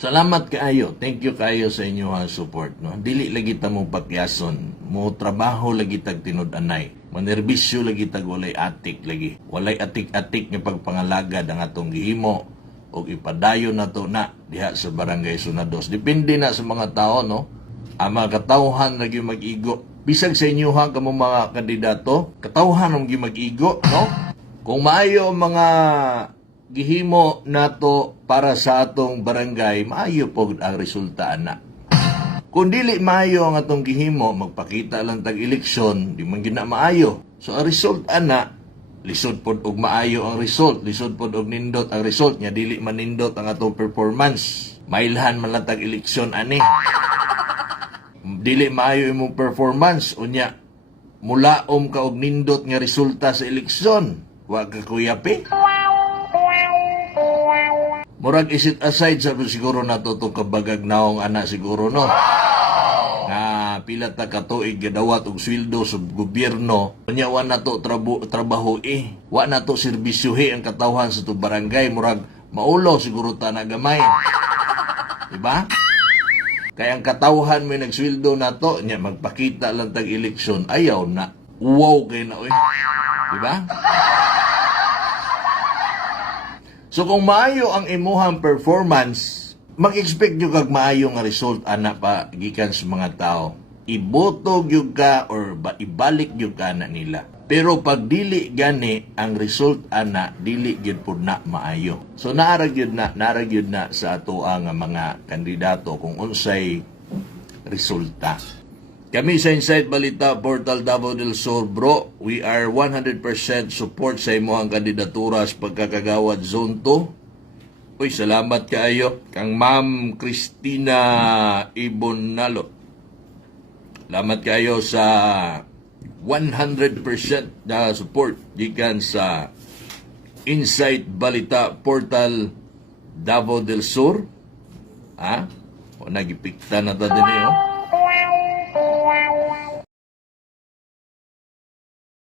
Salamat kaayo. Thank you kaayo sa inyong support. No? Dili lagi ta mong pakyason. Mo trabaho lagi tag tinud-anay. Manerbisyo lagi tag walay atik lagi. Walay atik-atik nga pagpangalagad ang atong gihimo o ipadayon na to na diha sa Barangay Sunados. Depende na sa mga tao, no? Ang mga katawhan lagi mag-igo. Bisag sa inyo ha, kamo mga kandidato, katawhan ang mag-igo, no? Kung maayo ang mga gihimo nato para sa atong barangay, maayo po ang resulta na. Kung dili maayo ang atong gihimo, magpakita lang tag eleksyon, di man gina maayo. So ang result ana, lisod pod og maayo ang result, lisod pod og nindot ang result nya dili man nindot ang atong performance. Mailhan man lang tag eleksyon ani. Dili maayo imong performance unya mulaom ka og nindot nga resulta sa eleksyon. Wa ka kuyapi. Murag isit aside sa siguro nato itong kabagag naong anak siguro, no? Nga pila ta katuig gadawat og sweldo sa gobyerno. Kanya wa nato trabaho wa nato serbisyuhi ang katawhan sa itong barangay. Murag maulo siguro ta na gamay. Diba? Kaya ang katawhan may nagsweldo nato, nya magpakita lang tag eleksyon, ayaw na. Wow kay na, oy. Diba? So kung maayo ang imuhang performance, mag-expect yung kag maayo nga result ana pa gikan sa mga tao. Iboto gyud ka or ibalik gyud ka na nila. Pero pag dili gani ang result ana, dili gyud pud na maayo. So naara gyud na sa ato ang mga kandidato kung unsay resulta. Kami sa Inside Balita Portal Davao del Sur, bro, we are 100% support sa imo ang kandidatura sa pagkakagawad Zone 2. Uy, salamat kaayo kang Ma'am Cristina Ibonalo. Salamat kaayo sa 100% na support gikan sa Inside Balita Portal Davao del Sur. Ha? O nagipikta na ta din eh, oh.